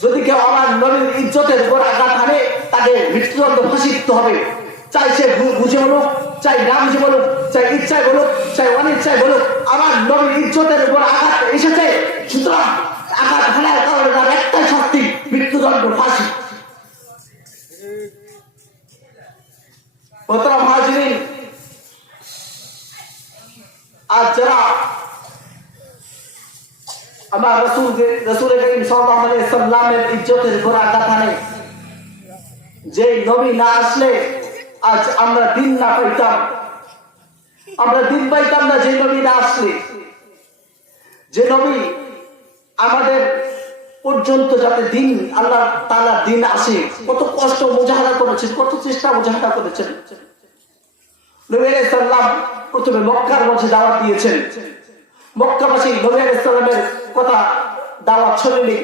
যদি কেউ আমার নবীর ইজ্জতের উপর আঘাত হানে তাকে মৃত্যুদণ্ড ফাঁসি দিতে হবে। চাই সে বুঝে বলুক, চাই না বুঝে বলুক, চাই ইচ্ছায় বলুক, চাই অনিচ্ছায় বলুক, আমার নবীর ইজ্জতের উপর আঘাত এসেছে, সুতরাং আঘাত হানার কারণে তার একটাই শাস্তি, মৃত্যুদণ্ড ফাঁসি। মোহতারাম হাজিরিন, আজ যারা আমার রাসূল করিম সাল্লাল্লাহু আলাইহি ওয়াসাল্লামের ইজ্জতের উপর আঘাত হানে, যে নবী না আসলে আজ আমরা দিন না পাইতাম, আমরা দিন পাইতাম না যে নবী না আসলে। যে নবী আমাদের পর্যন্ত যাতে দিন আল্লাহ তাআলার দিন আসে, কত কষ্ট মুজাহাদা করেছেন, কত চেষ্টা মুজাহাদা করেছেন। নবী আলাইহিস সালাম প্রথমে মক্কার মধ্যে দাওয়াত দিয়েছেন। মক্কাবাসী নবী আলাইহিস সালামের কথা দাওয়াত শুনেনি,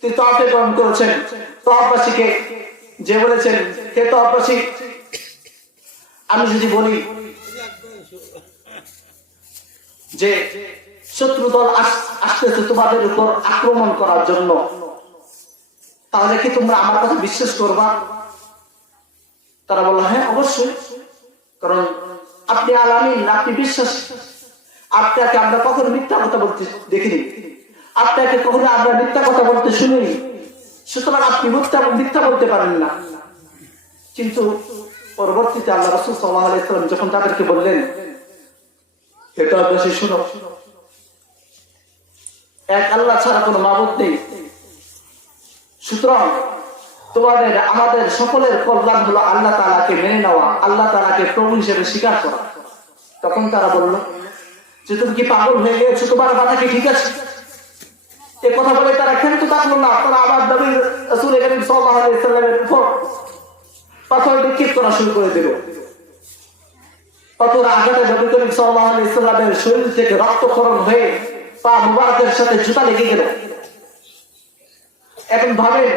তিনি তাওয়াফে গ্রহণ করেছেন। তাওয়াফবাসীকে যে বলেছেন, হে তাওয়াফবাসী, আমি যদি বলি যে শত্রু দল আসতেছে তোমাদের উপর আক্রমণ করার জন্য, তাহলে কি তোমরা আমার কথা বিশ্বাস করবা? তারা বলল, হ্যাঁ অবশ্যই, কারণ আপনি আলামিন, আপনি বিশ্বাস, আপনাকে আমরা কখনো মিথ্যা কথা বলতে দেখিনি, আপনাকে কখনো আমরা মিথ্যা কথা বলতে শুনিনি, সুতরাং আপনি মিথ্যা বলতে পারেন না। কিন্তু পরবর্তীতে আল্লাহ রাসূল সাল্লাল্লাহু আলাইহি ওয়াসাল্লাম যখন তাদেরকে বললেন, এটা বেশি শুনো, এক আল্লাহ ছাড়া কোনো মাবুদ নেই, সুতরাং তোমাদের আমাদের সকলের কল্যাণ হলো আল্লাহ তাআলাকে মেনে নেওয়া, আল্লাহ তাআলাকে প্রভু হিসেবে স্বীকার করা। তখন তারা বলল যে তুমি কি পাগল হয়ে গেছো, তোমার মাথা কি ঠিক আছে? এই কথা বলে তারা ক্ষান্ত থাকলো না, তারা আবার নবী রাসূল করিম সাল্লাল্লাহু আলাইহি ওয়াসাল্লামের উপর পাথর নিক্ষেপ করা শুরু করে দিল। পাথর আঘাতে নবী করিম সাল্লাল্লাহু আলাইহি ওয়াসাল্লামের শরীর থেকে রক্তক্ষরণ হয়ে পা মুবারকের সাথে জুতা লেগে গেল। এখন ভাবেন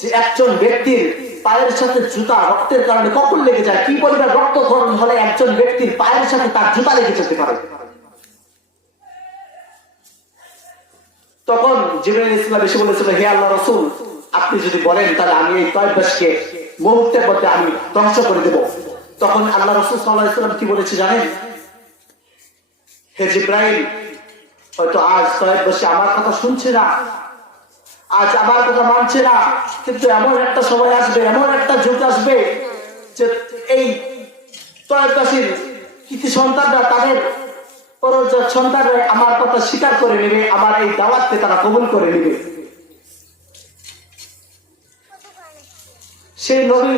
যে একজন ব্যক্তির পায়ের সাথে জুতা রক্তের কারণে কখন লেগে যায়, কি পরিমাণ রক্তক্ষরণ হলে একজন ব্যক্তির পায়ের সাথে তার জুতা লেগে যেতে পারে। তখন জিবরাইল ইসলাম এসে বলেছিল, হে আল্লাহ রাসূল, আপনি যদি বলেন তাহলে আমি এই তায়েফবাসীকে মুহূর্তের মধ্যে আমি ধ্বংস করে দেব। তখন আল্লাহ রাসূল সাল্লাল্লাহু আলাইহি ওয়াসাল্লাম কি বলেছে জানেন? হে জিবরাইল, হয়তো আজ তায়েফবাসী আমার কথা শুনছে না, আজ আমার কথা মানছে না, কিন্তু এমন একটা সময় আসবে, এমন একটা যুগ আসবে যে এই তায়েফবাসীর কৃতি সন্তানরা, তাদের সন্তানরা আমার কথা স্বীকার করে নেবে, আমার এই দাওয়াতকে তারা কবুল করে নেবে। সেই নবী,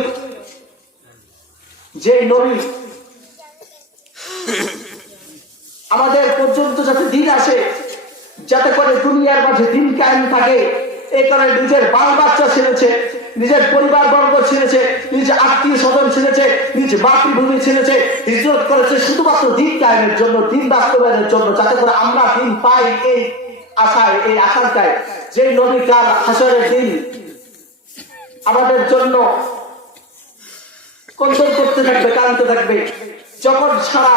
যে নবী আমাদের পর্যন্ত যাতে দিন আসে, যাতে করে দুনিয়ার মাঝে দিন কায়েম থাকে, এই কারণে নিজের বাল বাচ্চা ছেড়েছে, নিজের পরিবার বর্গ ছেড়েছে, নিজের আত্মীয় স্বজন ছেড়েছে, নিজ মাতৃভূমি ছেড়েছে, হিজরত করেছে শুধুমাত্র দিন কায়েমের জন্য, দিন বাস্তবায়নের জন্য, যাতে করে আমরা দিন পাই, এই আশায়, এই আকাঙ্ক্ষায়। যে নবী কাল হাসরের দিন আমাদের জন্য কন্দন করতে থাকবে, কাঁদতে থাকবে, যখন সারা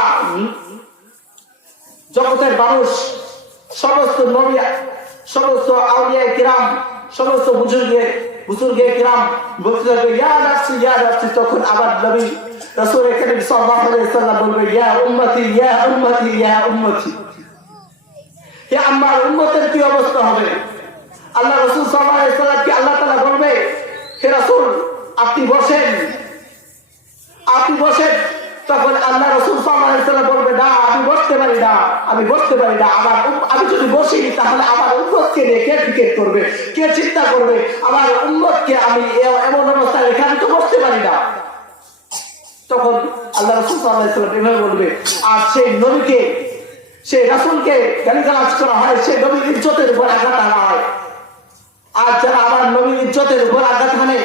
জগতের মানুষ, সমস্ত নবী, সমস্ত আউলিয়া কিরাম, সমস্ত বুজুর্গে কিরাম বলতে থাকবে ইয়া নাফসি ইয়া নাফসি, তখন আবার নবী রাসূল করিম সাল্লাল্লাহু আলাইহি ওয়াসাল্লাম বলবে ইয়া উম্মতি ইয়া উম্মতি ইয়া উম্মতি। হে আমার উম্মতের কি অবস্থা হবে? আল্লাহ রাসূল সাল্লাল্লাহু আলাইহি ওয়াসাল্লাম কি আল্লাহ তাআলা বলবে, হে রাসূল আপনি বসেন, আপনি বসেন। তখন আল্লাহ রাসূল সাল্লাল্লাহু আলাইহি ওয়াসাল্লাম বলবে, না আমি বসতে পারি না, আমি বসতে পারি না, আমি যদি বসি তাহলে আমার উম্মতকে নিয়ে কে ফিকির করবে, কে চিন্তা করবে, আমার উম্মতকে আমি এমন অবস্থায় এখানে তো বসতে পারি না। তখন আল্লাহ রাসূল সাল্লাল্লাহু আলাইহি ওয়াসাল্লাম এভাবে বলবে। আর সেই নবীকে, সেই রাসূলকে গালিগালাজ করা হয়, সেই নবীর ইজ্জতের উপর আঘাত আনা হয়। আর যারা আমার নবীর ইজ্জতের উপর আঘাত হানে,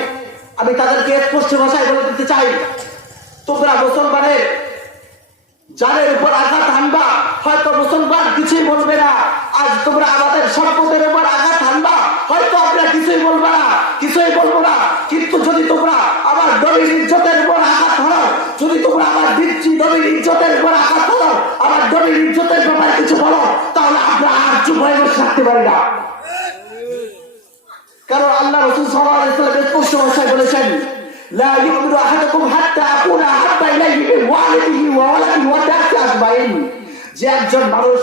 আমি তাদেরকে স্পষ্ট ভাষায় বলে দিতে চাই, তোমরা মুসলমানের জানের উপর আঘাত হানবা, হয়তো মুসলমান কিছুই বলবে না। আজ তোমরা আমাদের সম্পদের উপর আঘাত হানবা, হয়তো আমরা কিছুই বলবো না, কিছুই বলবো না। কিন্তু যদি তোমরা আমার নবীর ইজ্জতের উপর আঘাত হানো, যদি তোমরা আমার দিচ্ছি নবীর ইজ্জতের উপর আঘাত হানো, আমার নবীর ইজ্জতের ব্যাপারে কিছু বলো, তাহলে আমরা আর চুপ হয়ে বসে থাকতে পারি না। কারণ আল্লাহ রাসূল সাল্লাল্লাহু আলাইহি ওয়াসাল্লাম স্পষ্ট ভাষায় বলেছেন, লা ইউমিনু আহাদুকুম হাত্তা আকুনা আহাব্বা ইলাইহি মিন ওয়ালিদিহি ওয়া ওয়ালাদিহি ওয়া নাসি আজমাইন। যে একজন মানুষ,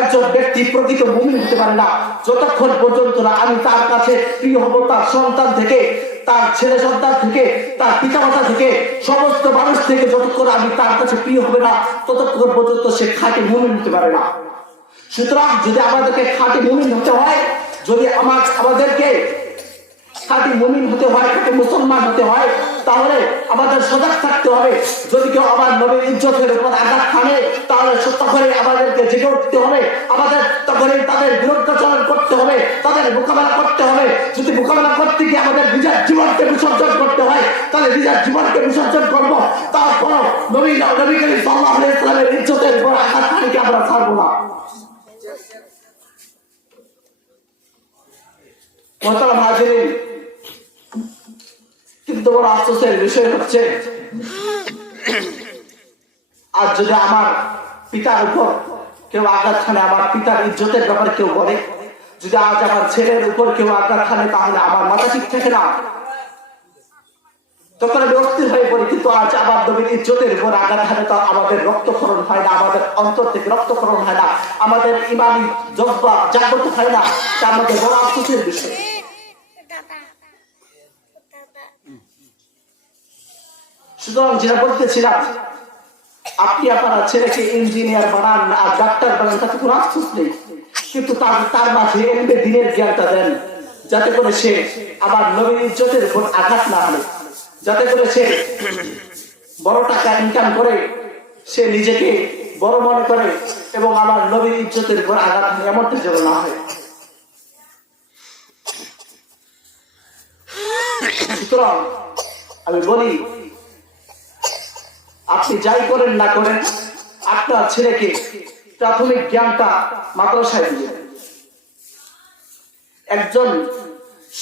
একজন ব্যক্তি প্রকৃত মুমিন হতে পারে না যতক্ষণ পর্যন্ত না আমি তার কাছে প্রিয় হব, তার সন্তান থেকে, তার ছেলে সন্তান থেকে, তার পিতামাতা থেকে, সমস্ত মানুষ থেকে যতক্ষণ আমি তার কাছে প্রিয় হবে না ততক্ষণ পর্যন্ত সে খাঁটি মুমিন হতে পারে না। সুতরাং যদি আমাদেরকে খাঁটি মুমিন হতে হয়, যদি আমাদেরকে খাঁটি মুমিন হতে হয়, খাঁটি মুসলমান হতে হয়, তাহলে আমাদের সজাগ থাকতে হবে। যদি কেউ আমার নবীর ইজ্জতের উপর আঘাত হানে তাহলে তখনই আমাদেরকে জেগে উঠতে হবে, আমাদের তখনই তাদের বিরুদ্ধাচরণ করতে হবে, তাদের মোকাবেলা করতে হবে। যদি মোকাবেলা করতে গিয়ে আমাদের নিজের জীবনকে বিসর্জন করতে হয় তাহলে নিজের জীবনকে বিসর্জন করবো। তারপর নবী করিম সাল্লাল্লাহু আলাইহি ওয়াসাল্লামের ইজ্জতের উপর আঘাত হানিকে আমরা ছাড়বো না। মোহতারাম হাজিরিন, কিন্তু বড় আফসোসের বিষয় হচ্ছে আজ যদি আমার পিতার উপর কেউ আঘাত হানে, আমার পিতার ইজ্জতের ব্যাপারে কেউ বলে, যদি আজ আমার ছেলের উপর কেউ আঘাত হানে তাহলে আমার মাথা ঠিক থাকে না, তখন আমি অস্থির হয়ে পড়ি। কিন্তু আজ আমার নবীর ইজ্জতের উপর আঘাত হানে তো আমাদের রক্তক্ষরণ হয় না, আমাদের অন্তর থেকে রক্তক্ষরণ হয় না, আমাদের ইমানি জজ্বা জাগ্রত হয় না। তা আমাদের বড় আফসোসের বিষয়। সুতরাং যেটা বলতেছিলাম, আপনি আপনার ছেলেকে ইঞ্জিনিয়ার বানান আর ডাক্তার বানান তাতে কোনো আফসোস নেই, কিন্তু তার মাঝে এমনি দিনের জ্ঞানটা দেন যাতে করে সে আবার নবীর ইজ্জতের উপর আঘাত না হানে, যাতে করে সে বড় টাকা ইনকাম করে সে নিজেকে বড় মনে করে এবং আমার নবীর ইজ্জতের উপর আঘাত হানে এমনটা যেন না হয়। সুতরাং আমি বলি, আপনি যাই করেন না করেন আপনার ছেলেকে প্রাথমিক জ্ঞানটা মাদ্রাসায় দিবেন। একজন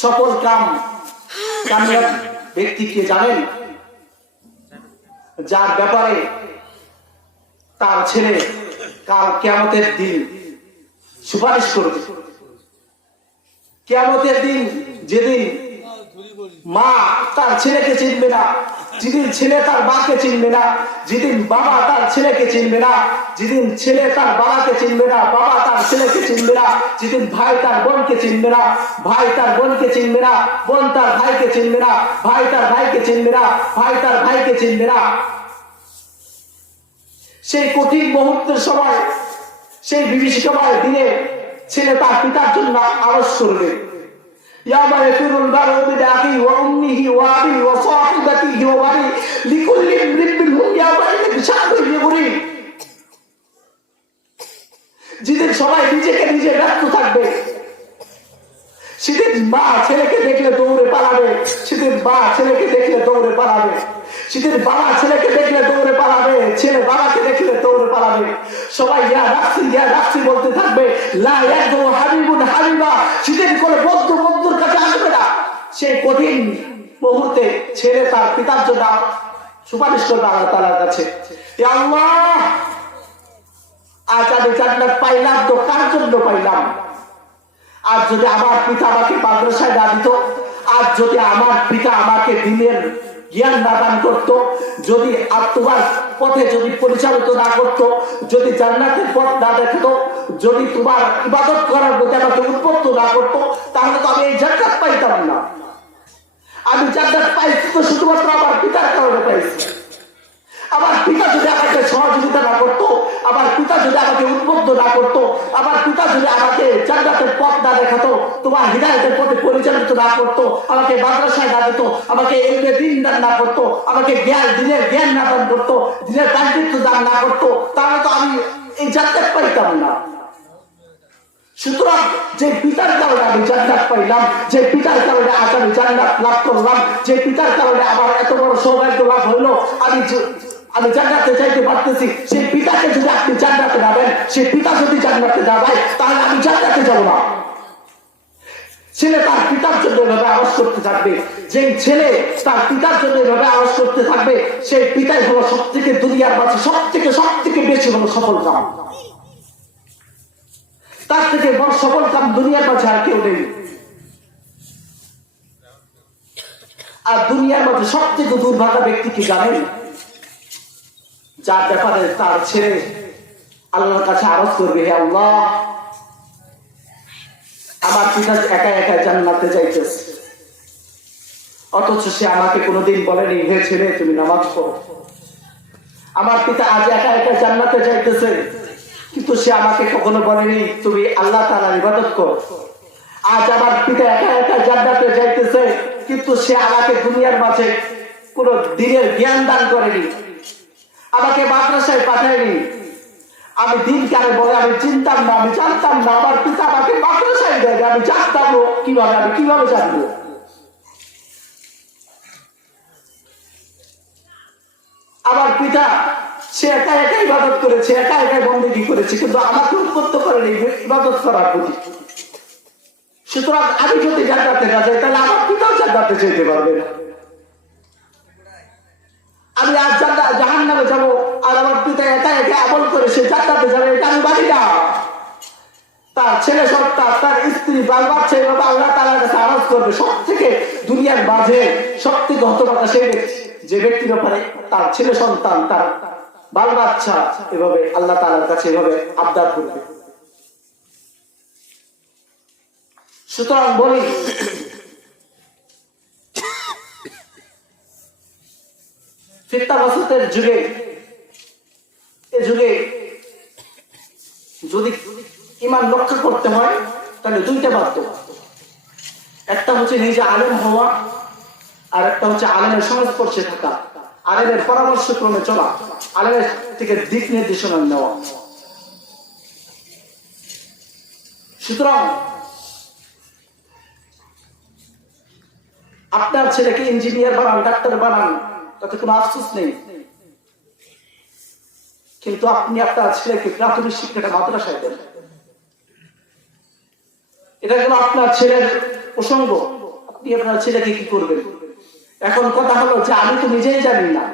সফল কামিয়াব ব্যক্তিকে জানেন যার ব্যাপারে তার ছেলে কাল কিয়ামতের দিন সুপারিশ করবে। কিয়ামতের দিন যেদিন মা তার ছেলেকে চিনবে না, যেদিন ছেলে তার মাকে চিনবে না, যেদিন বাবা তার ছেলেকে চিনবে না, যেদিন ছেলে তার বাবাকে চিনবে না, বাবা তার ছেলেকে চিনবে না, যেদিন ভাই তার বোনকে চিনবে না, ভাই তার বোনকে চিনবে না, বোন তার ভাইকে চিনবে না, ভাই তার ভাইকে চিনবে না, ভাই তার ভাইকে চিনবে না, সেই কঠিন মুহূর্তের সময়, সেই বিভীষিকাময় দিনে ছেলে তার পিতার জন্য আরজ করবে। يوم يفر المرء من أخيه وأمه وأبيه وصاحبته وبنيه لكل امرئ منهم يومئذ شأن يغنيه। যেদিন সবাই নিজেকে নিজে ব্যস্ত থাকবে, সেদিন মা ছেলেকে দেখলে দৌড়ে পালাবে, সেদিন মা ছেলেকে দেখলে দৌড়ে পালাবে, সেদিন বাবা ছেলেকে দেখলে দৌড়ে পালাবে, ছেলে বাবাকে দেখলে দৌড়ে পালাবে। সবাই ইয়া রাখছি বলতে থাকবে, লা ইয়াদু হাবিবুন হাবিবা। সেদিন কোনো বন্ধু বন্ধুর কাছে আসবে না। সেই কঠিন মুহূর্তে ছেলে তার পিতার জন্য সুপারিশ করবে আল্লাহ তাআলার কাছে, ইয়া আল্লাহ, আজ আমি জান্নাত পাইলাম তো কার জন্য পাইলাম? আজ যদি আমার পিতা আমাকে মাদ্রাসায় না দিত, আজ যদি আমার পিতা আমাকে দিনের জ্ঞান না দান করতো, যদি তোমার পথে যদি পরিচালিত না করতো, যদি জান্নাতের পথ না দেখাতো, যদি তোমার ইবাদত করার প্রতি আমাকে উদ্বুদ্ধ না করতো, তাহলে তো আমি এই জান্নাত পাইতাম না। আমি জান্নাত পাইছি তো শুধুমাত্র আমার পিতার কারণে পাইছি। আমার পিতা যদি আমাকে সহযোগিতা না করতো, আমার পিতা যদি আমাকে উদ্বুদ্ধ না করতো, আমার পিতা যদি আমাকে জান্নাতের পথ না দেখাতো, তোমার হিদায়াতের পথে পরিচালিত না করতো, আমাকে মাদ্রাসায় না দিত, আমাকে ইলমে দ্বীন দান না করতো, আমাকে দিনের জ্ঞান না দান করতো, দিনের পাণ্ডিত্য দান না করতো, তাহলে তো আমি এই জান্নাত পাইতাম না। সুতরাং যে পিতার কারণে আমি জান্নাত পাইলাম, যে পিতার কারণে আজ আমি জান্নাত লাভ করলাম, যে পিতার কারণে আমার এত বড় সৌভাগ্য লাভ হইলো, আমি জান্নাতে যাইতে পারতেছি, সেই পিতাকে যদি আপনি জান্নাতে যাবেন, সেই পিতা যদি জান্নাতে যাবেন, তাহলে আমি জান্নাতে যাব না। ছেলে তার পিতার জন্য এভাবে আওয়াজ করতে থাকবে, যে ছেলে তার পিতার জন্য এভাবে আওয়াজ করতে থাকবে, সেই পিতাই হলো সব থেকে দুনিয়ার মাঝে সব থেকে বেশি হলো সফল কাম। তার থেকে বড় সফল কাম দুনিয়ার মাঝে আর কেউ নেই। আর দুনিয়ার মধ্যে সবথেকে দুর্ভাগা ব্যক্তি কি জানেন? যার ব্যাপারে তার ছেলে আল্লাহর কাছে আরজ করবে, হে আল্লাহ, আমার পিতা একা একা জান্নাতে যাইতেছে, অথচ সে আমাকে কোনোদিন বলেনি, হে ছেলে তুমি নামাজ পড়ো। আমার পিতা আজ একা একা জান্নাতে যাইতেছে, কিন্তু সে আমাকে কখনো বলেনি তুমি আল্লাহ তাআলার ইবাদত করো। আজ আমার পিতা একা একা জান্নাতে যাইতেছে, কিন্তু সে আমাকে দুনিয়ার মাঝে কোন দিনের জ্ঞান দান করেনি, আমাকে মাদ্রাসায় পাঠায়নি। আমি দিন কারে বলে আমি চিনতাম না, আমি জানতাম না। আমার পিতা আমাকে মাদ্রাসায় দেয়, আমি জানতাম কিভাবে, আমি কিভাবে জানবো? আমার পিতা সে একা একা ইবাদত করেছে, একা একা বন্দেগী করেছে, কিন্তু আমাকে উদ্বুদ্ধ করেনি ইবাদত করার প্রতি। সুতরাং আমি যদি জান্নাতে না যাই, তাহলে আমার পিতাও জান্নাতে যেতে পারবে না। আমি আজ জাহান্নামে যাবো, আর আমার পিতা একা একা আমল করে সে জান্নাতে যাবে, এটা আমি মানি না। তার ছেলে সন্তান, তার স্ত্রী, বাল বাচ্চা এভাবে আল্লাহ তাআলার কাছে আরজ করবে। সব থেকে দুনিয়ার মাঝে সব থেকে হতভাগা সেই ব্যক্তি, যে ব্যক্তির ব্যাপারে তার ছেলে সন্তান, তার বাল বাচ্চা এভাবে আল্লাহ তাআলার কাছে এভাবে আবদার করবে। সুতরাং বলি, ফিতনা বাসতের যুগে, এ যুগে যদি ঈমান রক্ষা করতে হয় তাহলে দুইটা বাধ্য। একটা হচ্ছে নিজে আলেম হওয়া, আর একটা হচ্ছে আলেমের সংস্পর্শে থাকা, আলেমের পরামর্শ ক্রমে চলা, আলেমের থেকে দিক নির্দেশনা নেওয়া। সুতরাং আপনার ছেলেকে ইঞ্জিনিয়ার বানান, ডাক্তার বানান, তাতে কোনো আফসোস নেই, কিন্তু আপনি আপনার ছেলেকে প্রাথমিক শিক্ষাটা মাদ্রাসায় দেন। এটা গেল আপনার ছেলের প্রসঙ্গ। আপনি আপনার ছেলেকে কি করবেন? এখন কথা হলো যে আমি তো নিজেই জানি না,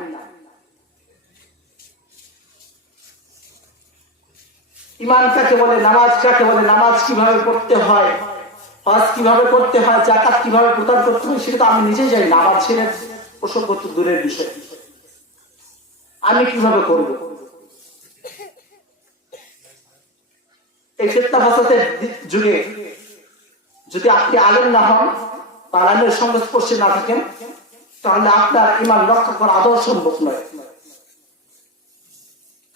ঈমান কাকে বলে, নামাজ কাকে বলে, নামাজ কিভাবে পড়তে হয়, হজ কিভাবে করতে হয়, যাকাত কিভাবে প্রদান করতে হয়, সেটা তো আমি নিজেই জানি না। আমার ছেলের প্রসঙ্গ তো দূরের বিষয়, আমি কিভাবে করব? এই ফিতনা ফাসাদের যুগে যদি আপনি আলেম না হন বা আলেমের সংস্পর্শে না থাকেন, তাহলে আপনার ঈমান রক্ষা করা আদৌ সম্ভব নয়।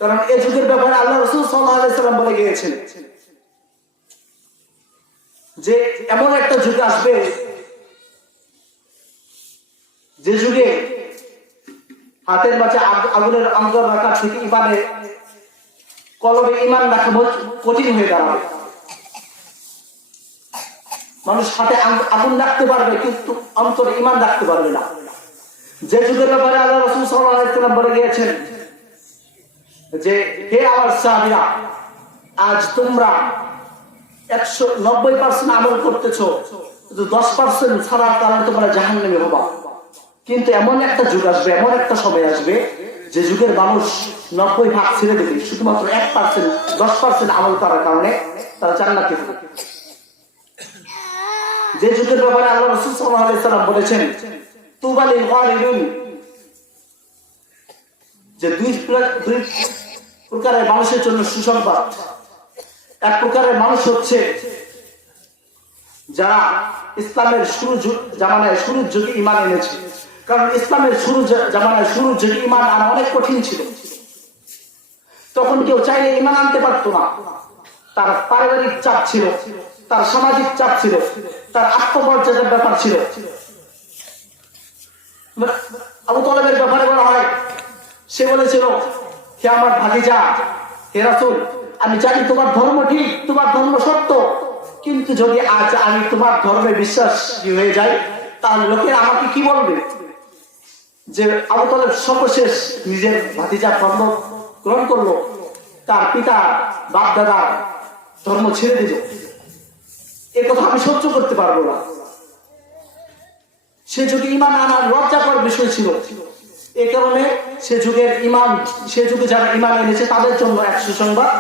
কারণ এই যুগের ব্যাপারে আল্লাহ রাসূল সাল্লাল্লাহু আলাইহি সাল্লাম বলে গিয়েছেন যে এমন একটা যুগ আসবে যে যুগে হাতের মাঝে আগুনের অঙ্গার রাখা থেকে ঈমানে কলবে ঈমান রাখা কঠিন হয়ে দাঁড়াবে। মানুষ হাতে আগুন রাখতে পারবে, কিন্তু অন্তরে ঈমান রাখতে পারবে না। যে যুগের ব্যাপারে আল্লাহ রাসূল সাল্লাল্লাহু আলাইহি সাল্লাম বলে গিয়েছেন যে হে আমার সাহাবীরা, আজ তোমরা 190% আমল করতেছো, কিন্তু 10% ছাড়ার কারণে তোমরা জাহান্নামে হবা। কিন্তু এমন একটা যুগ আসবে, এমন একটা সময় আসবে যে যুগের মানুষ 90% ছেড়ে দেবে, শুধুমাত্র 1%, 10% আমল করার কারণে তারা জান্নাতে হবে। যে যুগের ব্যাপারে আল্লাহ রাসূল সাল্লাল্লাহু আলাইহি সাল্লাম বলেছেন তুবা লিল গারিবিন, যে দুই প্রকারের মানুষের জন্য সুসংবাদ। এক প্রকারের মানুষ হচ্ছে যারা ইসলামের শুরু জামানায়, শুরুর যুগে ঈমান এনেছে। কারণ ইসলামের শুরু জামানায়, শুরুর যুগে ঈমান আনা অনেক কঠিন ছিল। তখন কেউ চাইলে ঈমান আনতে পারতো না। তার পারিবারিক চাপ ছিল, তার সামাজিক চাপ ছিল, তার আত্মমর্যাদার ব্যাপার ছিল। আবু তালেবের ব্যাপারে বলা হয়, সে বলেছিল হে আমার ভাতিজা, হে রাসূল, আমি জানি তোমার ধর্ম ঠিক, তোমার ধর্ম সত্য, কিন্তু যদি আজ আমি তোমার ধর্মে বিশ্বাসী হয়ে যাই, তাহলে লোকেরা আমাকে কি বলবে? যে আবু তালেব সর্বশেষ নিজের ভাতিজার ধর্ম গ্রহণ করলো, তার পিতা বাপ দাদার ধর্ম ছেড়ে দিল, এ কথা আমি সহ্য করতে পারবো না। সে যুগে ঈমান আনার লজ্জাকর বিষয় ছিল। এই কারণে সে যুগে যারা ঈমান এনেছে তাদের জন্য এক সুসংবাদ,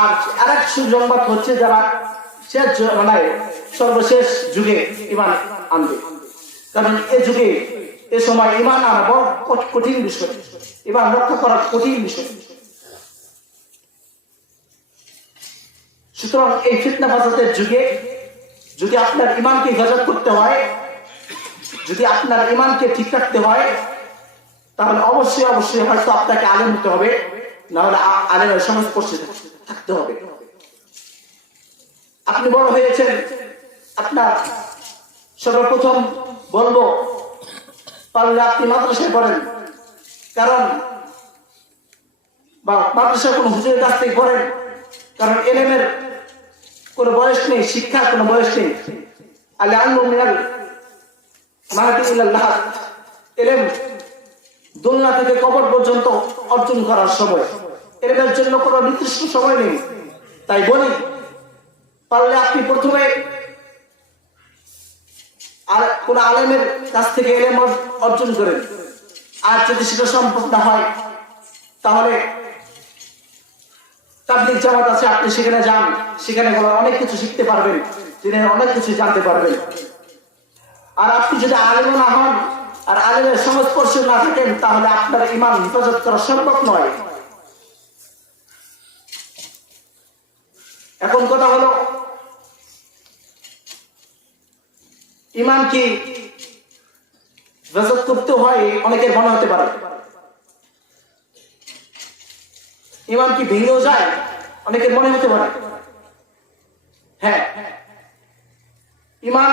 আর আরেক সুসংবাদ হচ্ছে যারা সর্বশেষ যুগে ঈমান আনবে। কারণ এ যুগে এ সময় ঈমান আনা বড় কঠিন বিষয়, ঈমান রক্ষা করা কঠিন বিষয়। সুতরাং এই ফিতনা ফাসাদের যুগে যদি আপনার ঈমানকে হেফাজত করতে হয়, যদি আপনার ঈমানকে ঠিক রাখতে হয়, তাহলে অবশ্যই অবশ্যই হয়তো আপনাকে আলেম হতে হবে, না হলে আলেমের সংস্পর্শে থাকতে হবে। আপনি বড় হয়েছেন, আপনার সর্বপ্রথম বলবো পারলে আপনি মাদ্রাসায় পড়েন, কারণ বা মাদ্রাসার কোনো হুজুরের কাছ থেকে পড়েন, কারণ এলেমের কোনো বয়স নেই, শিক্ষার কোনো বয়স নেই। আল্লাহ এলেম দুনিয়া থেকে কবর পর্যন্ত অর্জন করার সময়, এলেমের জন্য কোনো নির্দিষ্ট সময় নেই। তাই বলি, পারলে আপনি প্রথমে কোন আলেমের কাছ থেকে এলেম অর্জন করেন। আর যদি সেটা সম্ভব না হয়, তাহলে তাবলীগ জামাত আছে, আপনি সেখানে যান, সেখানে অনেক কিছু শিখতে পারবেন, তিনি অনেক কিছু জানতে পারবেন। আর আপনি যদি আলেম না হন আর আলেমের সংস্পর্শে না থাকেন, তাহলে আপনার ঈমান হেফাজত করা সম্ভব নয়। এখন কথা হলো, ঈমান কি হেফাজত করতে হয়? অনেকের মনে হতে পারে ঈমান কি ভেঙেও যায়, অনেকের মনে হতে পারে। হ্যাঁ, ঈমান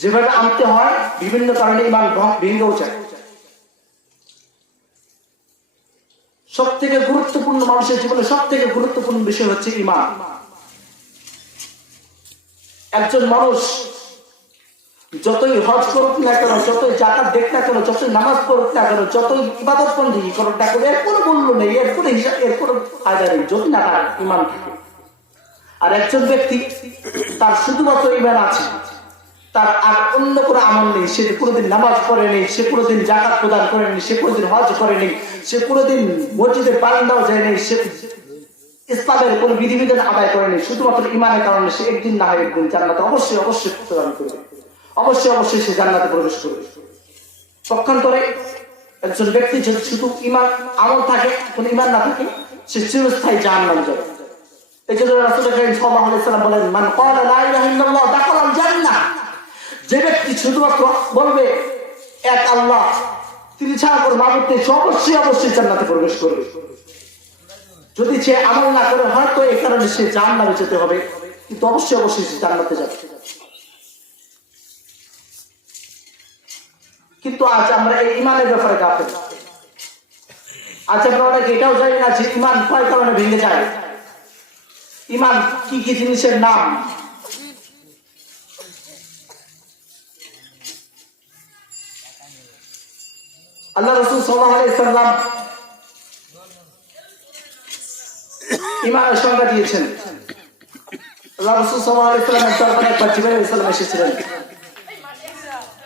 যেভাবে আনতে হয়, বিভিন্ন কারণে ঈমান ভেঙেও যায়। সব থেকে গুরুত্বপূর্ণ, মানুষের জীবনে সব থেকে গুরুত্বপূর্ণ বিষয় হচ্ছে ঈমান। একজন মানুষ যতই হজ করুক না কেন, যতই জাকাত দেখ না কেন, যতই নামাজ পড়ুক না কেন, যতই ইবাদত বন্দেগী করুক না কেন, এর কোনো মূল্য নেই, এর কোনো হিসাব, এর কোনো ফায়দা নেই যদি না তার ঈমান থাকে। আর একজন ব্যক্তি তার শুধুমাত্র ঈমান আছে, তার আর অন্য কোনো আমল নেই, সে কোনোদিন নামাজ পড়ে নেই, সে কোনোদিন জাকাত প্রদান করেনি, সে কোনোদিন হজ করেনি, সে কোনোদিন মসজিদের বারান্দাও যায় নেই, সে ইসলামের কোনো বিধিবিধান আদায় করেনি, শুধুমাত্র ঈমানের কারণে সে একদিন না হয় একদিন জান্নাতে অবশ্যই অবশ্যই প্রদান করবে, অবশ্যই অবশ্যই সে জান্নাতে প্রবেশ করবে। পক্ষান্তরে একজন ব্যক্তি যদি শুধু ঈমান আমল থাকে, কোন ঈমান না থাকে, সে চিরস্থায়ী জাহান্নামে যাবে। এই জন্য রাসূল কারীম সাল্লাল্লাহু আলাইহি ওয়াসাল্লাম বলেন, মান ক্বালা লা ইলাহা ইল্লাল্লাহ দাখালাল জান্নাহ। যে ব্যক্তি শুধুমাত্র বলবে এক আল্লাহ, তিনি ছাড়া কোনো মাবুদ নেই, অবশ্যই অবশ্যই জান্নাতে প্রবেশ করবে। যদি সে আমল না করে, হয়তো এই কারণে সে জাহান্নামে যেতে হবে, কিন্তু অবশ্যই অবশ্যই সে জান্নাতে যাবে। কিন্তু আজ আমরা এই ঈমানের ব্যাপারে গাফেল। আজ আমরা অনেকে এটাও জানি না যে ঈমান কয় কারণে ভেঙে যায়, ঈমান কি কি জিনিসের নাম। আল্লাহ রাসূল সাল্লাল্লাহু আলাইহি ওয়াসাল্লাম ঈমানের সংজ্ঞা দিয়েছেন। আল্লাহ রাসূল সাল্লাল্লাহু আলাইহি ওয়াসাল্লামের দরবারে একবার জিবরাইল আলাইহিস সালাম এসেছিলেন,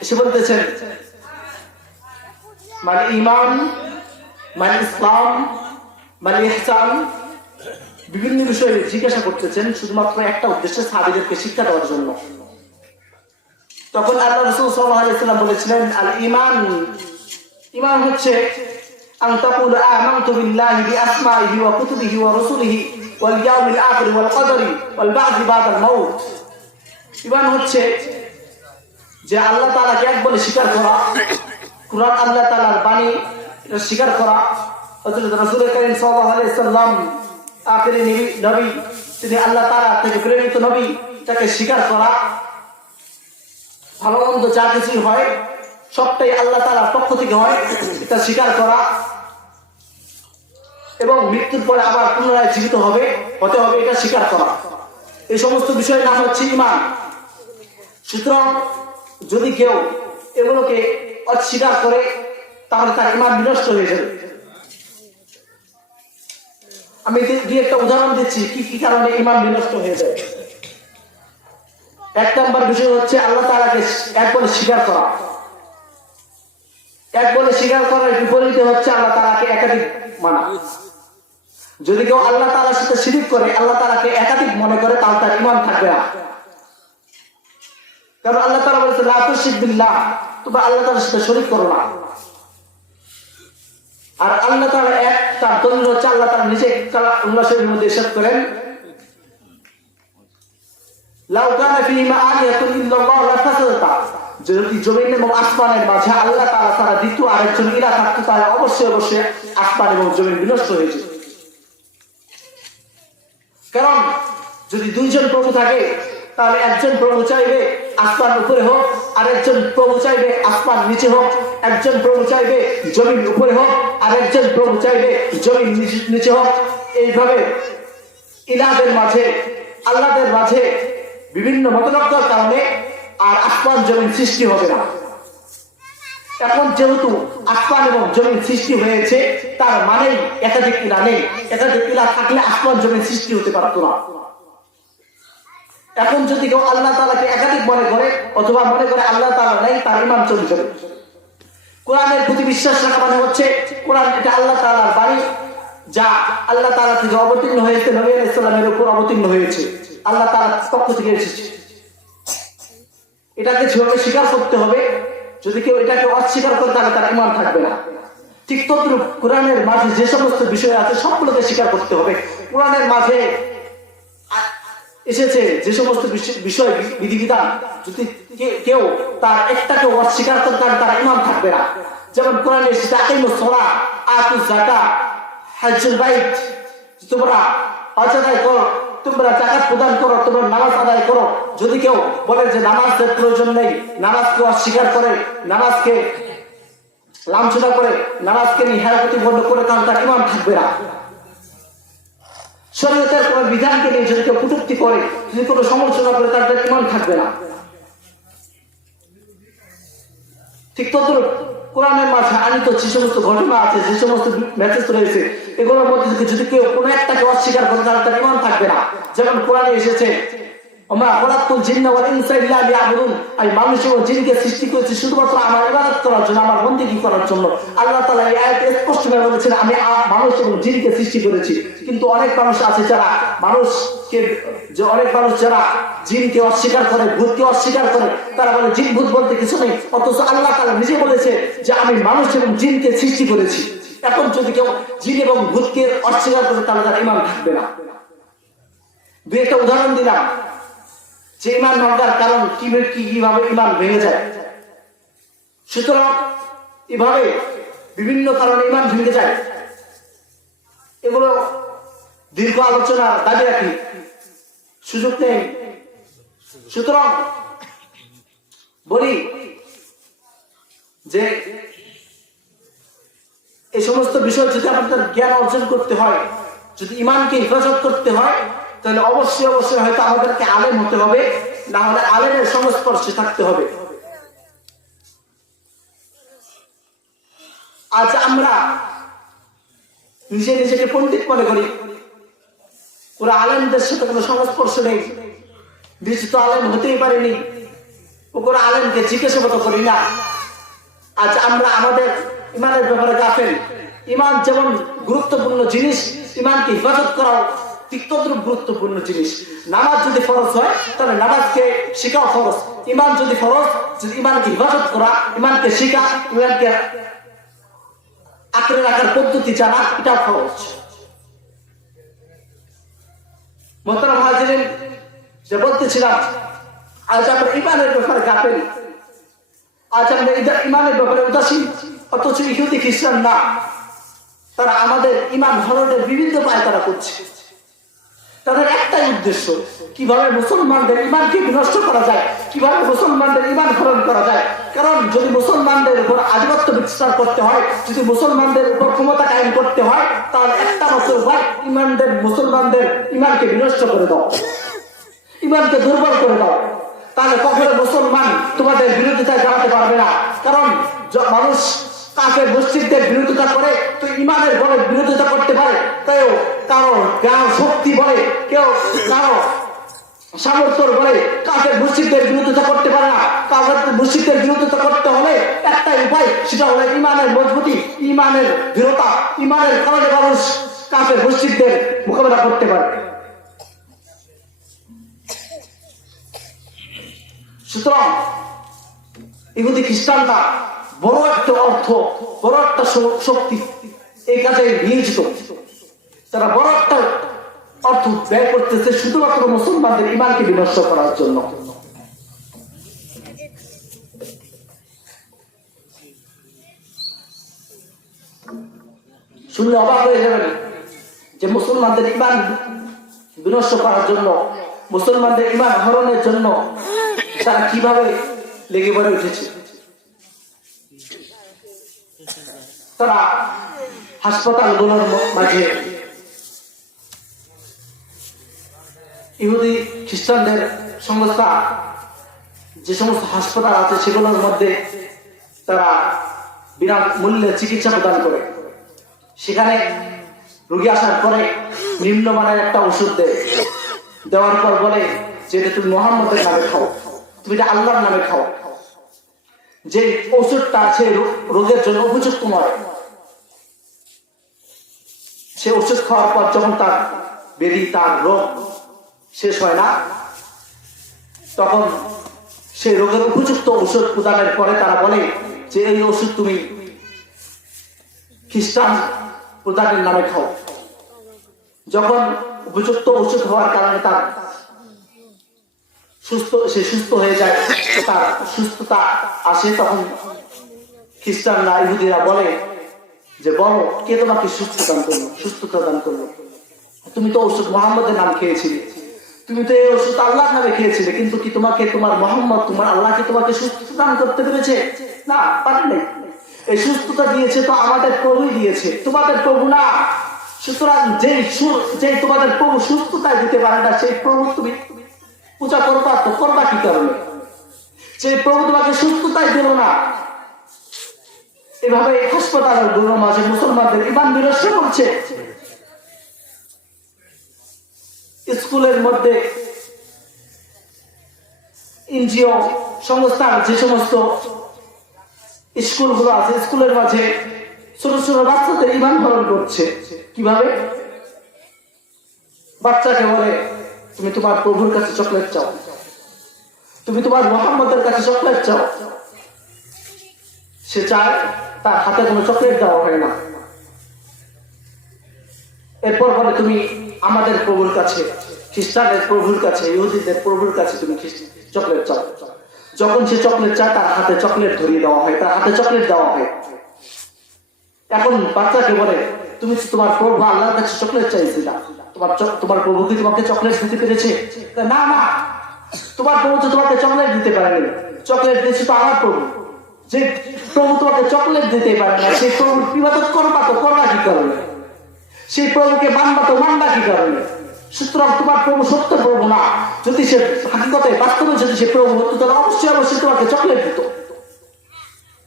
এসে বলতেছেন, মানে ঈমান, মানে ইসলাম, মানে ইহসান, বিভিন্ন বিষয়ে জিজ্ঞাসা করতেছেন, শুধুমাত্র একটা উদ্দেশ্যে, সাহাবীদেরকে শিক্ষা দেওয়ার জন্য। তখন আল্লাহ রাসূল সাল্লাল্লাহু আলাইহি ওয়াসাল্লাম বলেছিলেন, আল ঈমান, ঈমান হচ্ছে আন তাকুলু আমানতু বিল্লাহি বিআসমাইহি ওয়া কুতুবিহি ওয়া রাসূলিহি ওয়াল ইয়াউমিল আখির ওয়াল কদরি ওয়াল বা'থি বা'দাল মাউত। ঈমান হচ্ছে যে আল্লাহ তাআলাকে এক বলে স্বীকার করা, কুরআন আল্লাহ তাআলার বাণী এটা স্বীকার করা, হযরত রাসূল কারীম সাল্লাল্লাহু আলাইহি ওয়াসাল্লাম আখিরি নবী, তিনি আল্লাহ তাআলা থেকে প্রেরিত নবী, তাকে স্বীকার করা, ভালো মন্দ যা কিছু হয় সবটাই আল্লাহ তাআলার পক্ষ থেকে হয়, এটা স্বীকার করা, এবং মৃত্যুর পরে আবার পুনরায় জীবিত হতে হবে, এটা স্বীকার করা। এই সমস্ত বিষয়ের নাম হচ্ছে ঈমান। সুতরাং যদি কেউ এগুলোকে অস্বীকার করে, তাহলে তার ঈমান বিনষ্ট হয়ে যাবে। আমি দুই একটা উদাহরণ দিচ্ছি কি কি কারণে ঈমান বিনষ্ট হয়ে যায়। এক নম্বর বিষয় হচ্ছে আল্লাহ তাআলাকে এক বলে স্বীকার করা। এক বলে স্বীকার করার বিপরীতে হচ্ছে আল্লাহ তাআলাকে একাধিক মানা। যদি কেউ আল্লাহ তাআলার সাথে শিরক করে, আল্লাহ তাআলাকে একাধিক মনে করে, তাহলে তার ঈমান থাকবে না। কারণ আল্লাহ তাআলা বলেছে লা তুশরিক বিল্লাহ, তোমরা আল্লাহ তাআলার সাথে শরীক করো না। আর আল্লাহ তাআলা এক, তার দলিল হচ্ছে আল্লাহ তাআলা নিজে উল্লাসের মধ্যে ইরশাদ করেন লাউ কানা ফীহিমা আলিহাতুন ইল্লাল্লাহ লাফাসাদাতা, যদি জমিন এবং আসমানের মাঝে আল্লাহ তাআলা ছাড়া দ্বিতীয় আরেকজন ইলাহ থাকতো তাহলে অবশ্যই অবশ্যই আসমান এবং জমিন বিনষ্ট হয়ে যেত। কারণ যদি দুইজন প্রভু থাকে তাহলে একজন প্রভু চাইবে আসমান উপরে হোক, আর একজন প্রভু চাইবে আসমান নিচে হোক, একজন প্রভু চাইবে জমিন উপরে হোক, আর একজন প্রভু চাইবে জমিন নিচে হোক। এইভাবে ইলাহদের মাঝে, আল্লাহদের মাঝে বিভিন্ন মতলব্যের কারণে আর আসমান জমিন সৃষ্টি হবে না। এখন যেহেতু আসমান এবং জমিন সৃষ্টি হয়েছে, তার মানেই একাধিক ইলাহ নেই। একাধিক ইলাহ থাকলে আসমান জমিন সৃষ্টি হতে পারতো না। এখন যদি কেউ আল্লাহ তাআলাকে একাধিক মনে করে অথবা মনে করে আল্লাহ তাআলা নেই, তার ঈমান চলে যাবে। কোরআনের প্রতি বিশ্বাস রাখা মানে হচ্ছে কোরআন এটা আল্লাহ তাআলার বাণী, যা আল্লাহ তাআলা থেকে অবতীর্ণ হয়েছে, নবী আলাইহিস সালামের উপর অবতীর্ণ হয়েছে, আল্লাহ তাআলার পক্ষ থেকে এসেছে। এটাকে যেভাবে স্বীকার করতে হবে, যদি কেউ এটাকে অস্বীকার করে তাহলে তার ঈমান থাকবে না। ঠিক তদ্রূপ কোরআনের মাঝে যে সমস্ত বিষয় আছে সবগুলোকে স্বীকার করতে হবে। কোরআনের মাঝে এসেছে যে সমস্ত বিষয় বিধিবিধান, যদি কেউ তার একটাকে অস্বীকার করে তাহলে তার ঈমান থাকবে না। যেমন কোরআনে এসেছে আকিমুস সালাহ, আতুজ যাকাত, হজ্জুল বাইত, তোমরা হজ আদায় করো, তোমরা যাকাত প্রদান করো, তোমরা নামাজ আদায় করো। যদি কেউ বলে যে নামাজের প্রয়োজন নেই, নামাজকে অস্বীকার করে, নামাজকে লাঞ্ছনা করে, নামাজকে নিহার প্রতিবন্ধ করে, তাহলে তার ঈমান থাকবে না। শরীয়তের কোন বিধানকে নিয়ে যদি কেউ কটূক্তি করে, যদি কোনো সমালোচনা করে, তার ঈমান থাকবে না। ঠিক তদ্রূপ কোরআনের মাঝে আনিত যে সমস্ত ঘটনা আছে, যে সমস্ত মেসেজ রয়েছে, এগুলোর মধ্যে যদি কেউ কোনো একটাকে অস্বীকার করে তাহলে তার ঈমান থাকবে না। যেমন কোরআনে এসেছে আমরা খলাকতুল জিন্না ওয়াল ইনসা ইল্লা লিয়াবুদুন, আমি মানুষ এবং জিনকে সৃষ্টি করেছি শুধুমাত্র আমার ইবাদত করার জন্য, আমার বন্দেগী করার জন্য। আল্লাহ তাআলা এই আয়াতে স্পষ্টভাবে বলেছেন আমি মানুষ এবং জিনকে সৃষ্টি করেছি। কিন্তু অনেক মানুষ আছে যারা যারা জিনকে অস্বীকার করে, ভূতকে অস্বীকার করে, তারা বলে জিন ভূত বলতে কিছু নেই, অথচ আল্লাহ তাআলা নিজে বলেছে যে আমি মানুষ এবং জিনকে সৃষ্টি করেছি। এখন যদি কেউ জিন এবং ভূতকে অস্বীকার করে তাহলে তার ঈমান থাকবে না। দুই একটা উদাহরণ দিলাম যে ঈমান ভাঙার কারণ কিভাবে ঈমান ভেঙে যায়। সুতরাং এভাবে বিভিন্ন কারণে ঈমান ভেঙে যায়, এগুলো দীর্ঘ আলোচনা দাবি রাখি, সুযোগ নেই। সুতরাং বলি যে এই সমস্ত বিষয় যদি আমাদের জ্ঞান অর্জন করতে হয়, যদি ঈমানকে হেফাজত করতে হয়, তাহলে অবশ্যই অবশ্যই হয়তো আমাদেরকে আলেম হতে হবে, না হলে আলেমের সংস্পর্শে থাকতে হবে। আজ আমরা নিজেকে পণ্ডিত মনে করি, ওরা আলেমদের সাথে কোনো সংস্পর্শ নেই, বিচিত আলেম হতেই পারেনি, ওরা আলেমকে জিজ্ঞাসাবাদ করি না। আজ আমরা আমাদের ঈমানের ব্যাপারে গাফেল। ঈমান যেমন গুরুত্বপূর্ণ জিনিস, ঈমানকে হেফাজত করাও ঠিক তদ্রূপ গুরুত্বপূর্ণ জিনিস। নামাজ যদি ফরজ হয় তাহলে নামাজকে শেখাও ফরজ। ঈমান যদি ফরজ, যদি ঈমানকে হেফাজত করা, ঈমানকে শেখা, ঈমানকে আঁকড়ে রাখার পদ্ধতি জানা, এটা ফরজ। মোহতারাম হাজিরিন, যে বলতেছিলাম আজ আমরা ঈমানের ব্যাপারে গাফেল, আজ আমরা ঈমানের ব্যাপারে উদাসীন। অথচ ইহুদি খ্রিস্টান না, তারা আমাদের ঈমান হরণের বিভিন্ন পায় তারা করছে। তাদের একটাই উদ্দেশ্য, কিভাবে মুসলমানদের ঈমানকে বিনষ্ট করা যায়, কিভাবে মুসলমানদের ঈমান হরণ করা যায়। কারণ যদি মুসলমানদের উপর আধিপত্য বিস্তার করতে হয়, যদি মুসলমানদের উপর ক্ষমতা কায়েম করতে হয়, তাহলে একটা মাত্র উপায়, মুসলমানদের ঈমানকে বিনষ্ট করে দাও, ঈমানকে দুর্বল করে দাও। তাহলে কখনো মুসলমান তোমাদের বিরোধিতায় দাঁড়াতে পারবে না। কারণ মানুষ কাফের মুশরিকদের বিরোধিতা করে তো ঈমানের বলে বিরোধিতা করতে পারে, তাইও কারো শক্তি বলে, কেউ কারো সামর্থ্য বলে কাফের মুশরিকদের বিরোধিতা করতে পারে না। কাফের মুশরিকদের বিরোধিতা করতে হলে একটাই উপায়, সেটা হলো ঈমানের মজবুতি, ঈমানের দৃঢ়তা। ঈমানের কারণে মানুষ কাফের মুশরিকদের মোকাবেলা করতে পারে। সুতরাং ইহুদি খ্রিস্টানরা বড় একটা অর্থ, বড় একটা শক্তি এই কাজে নিয়োজিত। তারা বড় একটা অর্থ ব্যয় করতেছে শুধুমাত্র মুসলমানদের ঈমানকে বিনষ্ট করার জন্য। শুনলে অবাক হয়ে যাবেন যে মুসলমানদের ঈমান বিনষ্ট করার জন্য, মুসলমানদের ঈমান হরণের জন্য তারা কিভাবে লেগে পড়ে উঠেছে। তারা হাসপাতালগুলোর মাঝে ইহুদি খ্রিস্টানদের সংস্থা যে সমস্ত হাসপাতাল আছে সেগুলোর মধ্যে তারা বিনা মূল্যে চিকিৎসা প্রদান করে। সেখানে রোগী আসার পরে নিম্নমানের একটা ওষুধ দেওয়ার পর বলে যে তুমি মুহাম্মদের নামে খাও, তুমি এটা আল্লাহর নামে খাও। যে ওষুধটা সেই রোগের জন্য উপযুক্ত নয়, সে ওষুধ খাওয়ার পর যখন তার বেদি, তার রোগ শেষ হয় না, তখন সেই রোগের উপযুক্ত ওষুধ প্রদানের পরে তারা বলে যে এই ওষুধ তুমি খ্রিস্টান প্রদানের নামে খাও। যখন উপযুক্ত ওষুধ হওয়ার কারণে তার সুস্থ হয়ে যায়, তার সুস্থতা আসে, তখন খ্রিস্টানরা ইহুদিরা বলে যে বলো কে তোমাকে সুস্থতা দান করলো? তুমি তো ওষুধ মুহাম্মদের নাম খেয়েছিলে, তুমি তো এই ওষুধ আল্লাহর নামে খেয়েছিলে, কিন্তু কি তোমাকে তোমার মুহাম্মদ, তোমার আল্লাহ কি তোমাকে সুস্থতা দান করতে পেরেছে? না, পারে নাই। এই সুস্থতা দিয়েছে তো আমাদের প্রভুই দিয়েছে, তোমাদের প্রভু না। সুতরাং যেই তোমাদের প্রভু সুস্থতায় দিতে পারে না, সেই প্রভু তুমি পূজা করবা তো করবা কি কারণে? সেই প্রভু তোমাকে সুস্থতায় দিল না। এভাবে হাসপাতালের গুলোর মাঝে মুসলমানদের ঈমান বিনষ্ট করছে। স্কুলের মধ্যে এনজিও সংস্থার যে সমস্ত স্কুলগুলো আছে, স্কুলের মাঝে ছোট ছোট বাচ্চাদের ঈমান হরণ করছে। কিভাবে? বাচ্চাকে বলে তুমি তোমার প্রভুর কাছে চকলেট চাও, তুমি তোমার মুহাম্মদের কাছে চকলেট চাও। সে চায়, তার হাতে কোনো চকলেট দেওয়া হয় না। এরপর বলে তুমি আমাদের প্রভুর কাছে, খ্রিস্টানদের প্রভুর কাছে, ইহুদিদের প্রভুর কাছে তুমি চকলেট চাও। যখন সে চকলেট চায় তার হাতে চকলেট ধরিয়ে দেওয়া হয়, তার হাতে চকলেট দেওয়া হয়। এখন বাচ্চাকে বলে তুমি তোমার প্রভু আল্লাহর কাছে চকলেট চাইছিলা, তোমার প্রভু কি তোমাকে চকলেট দিতে পেরেছে? না না, তোমার প্রভু তো তোমাকে চকলেট দিতে পারেনি, চকলেট দিয়েছে তো আমার প্রভু। যে প্রভু তোমাকে চকলেট দিতে পারে না, সেই প্রভুর ইবাদত করবা তো করবা কি কারণে? সেই প্রভুকে মানবা তো মানবা কি কারণে? সুতরাং তোমার প্রভু সত্য প্রভু না। যদি সে হাকিকতে বাস্তবে যদি সে প্রভু হতো তাহলে অবশ্যই তোমাকে চকলেট দিত।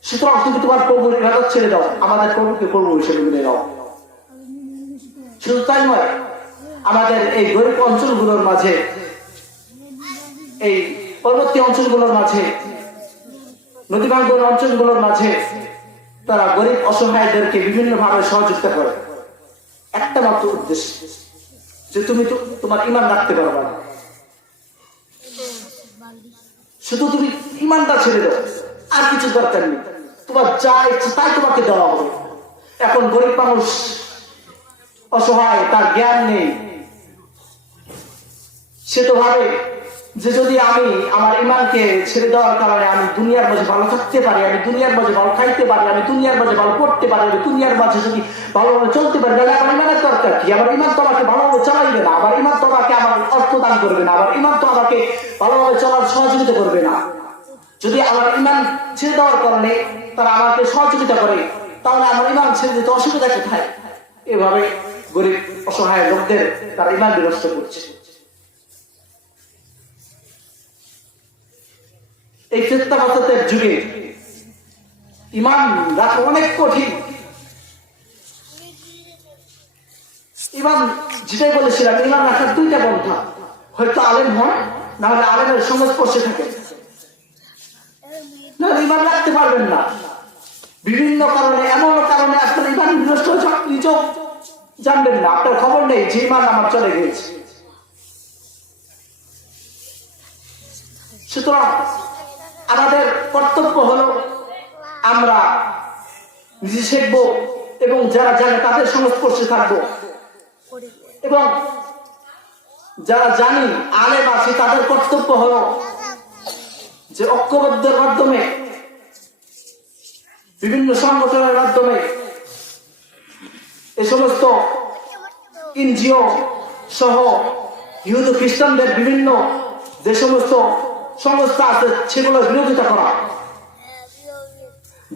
সুতরাং তুমি তোমার প্রভুর ইবাদত ছেড়ে দাও, আমাদের প্রভুকে প্রভু হিসেবে মেনে নাও। শুধু তাই নয়, আমাদের এই গরিব অঞ্চলগুলোর মাঝে, এই পরবর্তী অঞ্চলগুলোর মাঝে, নদীভাঙ্গন অঞ্চলগুলোর মাঝে তারা গরিব অসহায়দেরকে বিভিন্ন ভাবে সহযোগিতা করে, একটা মাত্র উদ্দেশ্য যে তুমি তো তোমার ঈমান রাখতে পারবে না, শুধু তুমি ঈমানটা ছেড়ে দাও, আর কিছু দরকার নেই, তোমার যা ইচ্ছা তাই তোমাকে দেওয়া হবে। এখন গরিব মানুষ অসহায়, তার জ্ঞান নেই, সে তো ভাবে যে যদি আমি আমার ঈমানকে ছেড়ে দেওয়ার কারণে আমি দুনিয়ার মাঝে ভালো থাকতে পারি, আমি দুনিয়ার মাঝে ভালো খাইতে পারি, আমি দুনিয়ার মাঝে ভালো পড়তে পারি, আমি দুনিয়ার মাঝে যদি ভালোভাবে চলতে পারি, তাহলে আমার ঈমানের দরকার কি? আমার ঈমান তো আমাকে ভালোভাবে চালাইবে না, আমার ঈমান তো আমাকে আমার অর্থ দান করবে না, আমার ঈমান তো আমাকে ভালোভাবে চলার সহযোগিতা করবে না। যদি আমার ঈমান ছেড়ে দেওয়ার কারণে তারা আমাকে সহযোগিতা করে, তাহলে আমার ঈমান ছেড়ে দিতে অসুবিধা কোথায়? এভাবে গরিব অসহায় লোকদের তারা ঈমান বিনষ্ট করছে। এই ফিতনা ফাসাদের যুগে ঈমান রাখা অনেক কঠিন। ঈমান যেটাই বলেছিলাম, ঈমান রাখার দুইটা পন্থা, হয়তো আলেম হন, না হলে আলেমের সংস্পর্শে থাকে, না ঈমান রাখতে পারবেন না। বিভিন্ন কারণে, এমন কারণে আপনার ঈমান বিনষ্ট নিজেও জানবেন না, আপনার খবর নেই যে ঈমান আমার চলে গিয়েছে। সুতরাং আমাদের কর্তব্য হলো আমরা নিজে শিখব এবং যারা জানে তাদের সংস্পর্শে থাকবো এবং যারা জানি আলেম আছে তাদের কর্তব্য হলো যে ঐক্যবদ্ধের মাধ্যমে বিভিন্ন সংগঠনের মাধ্যমে এই সমস্ত এনজিও সহ ইহুদি খ্রিস্টানদের বিভিন্ন যে সমস্ত সংস্থা আছে সেগুলোর বিরোধিতা করা,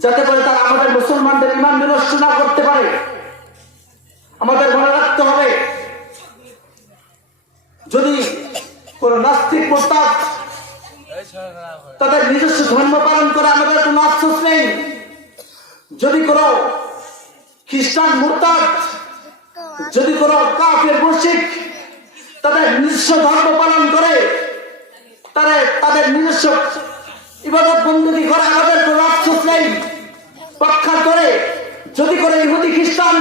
যাতে করে তারা আমাদের মুসলমানদের ঈমান বিনষ্ট না করতে পারে। আমাদের মনে রাখতে হবে, যদি কোন নাস্তিক মুরতাদ তাদের নিজস্ব ধর্ম পালন করে আমাদের কোনো আফসোস নেই। যদি কোন খ্রিস্টান মুরতাদ, যদি কোন কাফের মুশরিক তাদের নিজস্ব ধর্ম পালন করে, তাদের নিজস্ব ইবাদত বন্দী করে, আমাদের কোনো আফসোস নেই। প্রখ্যাত করে যদি করে ইহুদি খ্রিস্টান,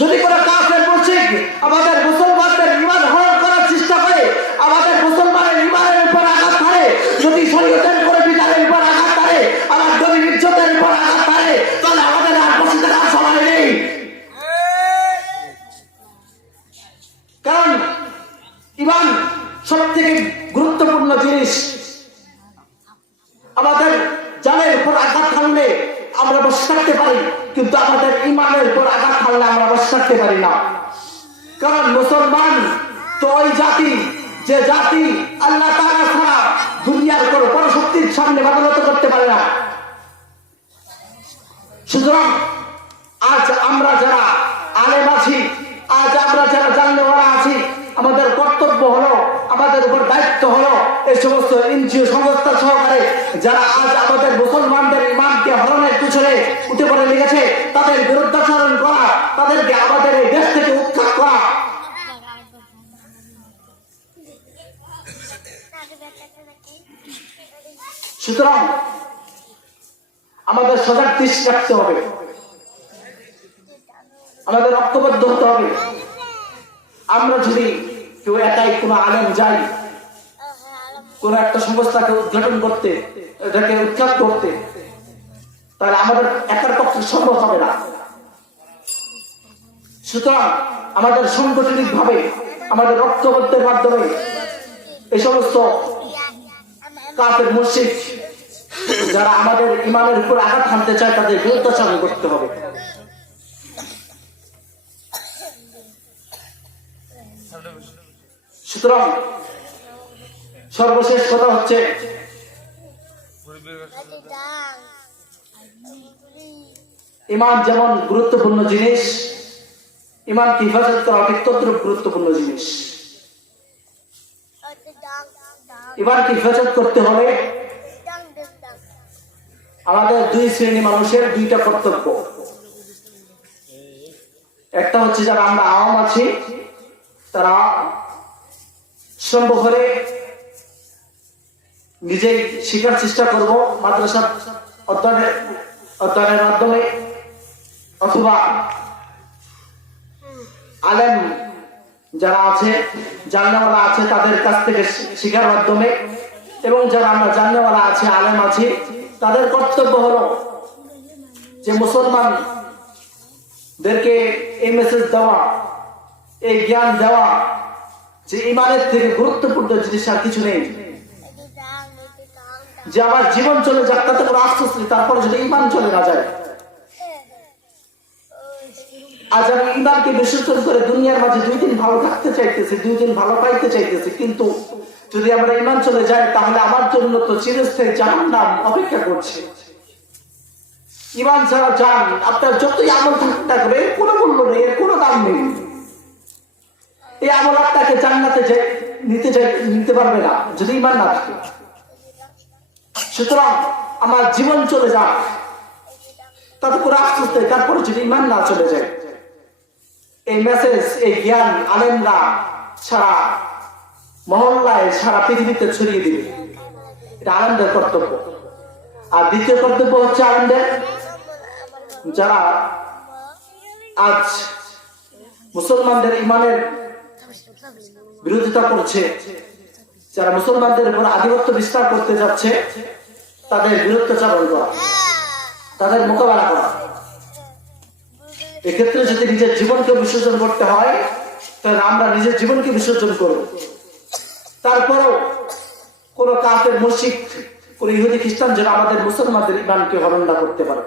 যদি করে কাফের মুশরিক আমাদের মুসলমানদের ঈমান হরণ করার চেষ্টা করে, আমাদের মুসলমানের ঈমানের উপর আঘাত ধরে, যদি শরীয়তের উপর বিধানের উপর আঘাত ধরে, আমার নবীর ইজ্জতের উপর আঘাত ধরে, তাহলে আমাদের আর বসে থাকার সময় নেই। কারণ ঈমান সবথেকে গুরুত্বপূর্ণ জিনিস। আমাদের জানের উপর আঘাত হানলে আমরা বসে থাকতে পারি, কিন্তু আমাদের ঈমানের উপর আঘাত হানলে আমরা বসে থাকতে পারি না। কারণ মুসলমান তো ওই জাতি যে জাতি আল্লাহ তাআলা ছাড়া দুনিয়ার কোনো পরশক্তির সামনে মাথা করতে পারে না। সুতরাং আজ আমরা যারা আলেম আছি, আজ আমরা যারা জানলেওয়ালা আছি, আমাদের কর্তব্য হলো, আমাদের উপর দায়িত্ব হলো এই সমস্ত এনজিও সংস্থা সহকারে যারা আজ আমাদের মুসলমানদের ঈমানকে হরণের পিছনে উঠে পড়ে লেগেছে তাদের বিরুদ্ধাচরণ করা, তাদেরকে আমাদের এই দেশ থেকে উৎখাত করা। সুতরাং আমাদের সজাগ দৃষ্টি রাখতে হবে, আমাদের ঐক্যবদ্ধ হতে হবে। আমরা যদি কেউ একাই কোনো আলেম যাই কোন একটা সংস্থাকে উদ্ঘাটন করতে, এটাকে উৎখাত করতে, তাহলে আমাদের একার পক্ষে সম্ভব হবে না। সুতরাং আমাদের সাংগঠনিক ভাবে আমাদের ঐক্যবদ্ধের মাধ্যমে এই সমস্ত কাফের মুশরিক যারা আমাদের ঈমানের উপর আঘাত হানতে চায় তাদের বিরুদ্ধাচরণ করতে হবে। সুতরাং সর্বশেষ কথা হচ্ছে, ঈমান যেমন গুরুত্বপূর্ণ জিনিস, ঈমানকে হেফাজত করা অত্যন্ত গুরুত্বপূর্ণ জিনিস। ঈমানকে হেফাজত করতে হলে আমাদের দুই শ্রেণী মানুষের দুইটা কর্তব্য। একটা হচ্ছে যারা আমরা আওয়াম আছি, তারা সম্ভব হলে নিজেই শিখার চেষ্টা করব মাদ্রাসা অধ্যয়নের মাধ্যমে, অথবা আলেম যারা আছে জাননেওয়ালা আছে তাদের কাছ থেকে শিখার মাধ্যমে, এবং যারা আমরা জাননেওয়ালা আছে আলেম আছি তাদের কর্তব্য হলো যে মুসলমানদেরকে এই মেসেজ দেওয়া, এই জ্ঞান দেওয়া যে ঈমানের থেকে গুরুত্বপূর্ণ জিনিস আর কিছু নেই। যে আমার জীবন চলে যাক তাতে কোনো আফসোস নেই, তারপরে যদি ঈমান চলে না যায়। আজ আমি ঈমানকে বিসর্জন করে দুনিয়ার মাঝে 2 দিন ভালো থাকতে চাইতেছি, 2 দিন ভালো পাইতে চাইতেছি, কিন্তু যদি আমরা ঈমান চলে যায় তাহলে আমার জন্য তো চিরস্থায়ী জাহান্নাম অপেক্ষা করছে। ঈমান ছাড়া জান আপনার যতই আমল থাকতে হবে এর কোনো মূল্য নেই, এর কোনো দাম নেই। এই আমল আপনাকে জান্নাতে নিতে পারবে না যদি ঈমান না থাকে। সুতরাং আমার জীবন চলে যাক তাতে করে আফসোস নেই, তারপরে যদি ঈমান না চলে যায়। এই মেসেজ, এই জ্ঞান আলেমরা সারা মহল্লায় সারা পৃথিবীতে ছড়িয়ে দিবে, এটা আলেমদের কর্তব্য। আর দ্বিতীয় কর্তব্য হচ্ছে আলেমদের যারা আজ মুসলমানদের ঈমানের বিরোধিতা করছে, যারা মুসলমানদের উপর আধিপত্য বিস্তার করতে যাচ্ছে, তাদের বিরুদ্ধাচরণ করা, তাদের মোকাবেলা করা। এক্ষেত্রে যদি নিজের জীবনকে বিসর্জন করতে হয় তাহলে আমরা নিজের জীবনকে বিসর্জন করব। তারপরেও কোন কাফের মুশরিক, কোন ইহুদি খ্রিস্টান যেন আমাদের মুসলমানদের ইমানকে হরণ না করতে পারে।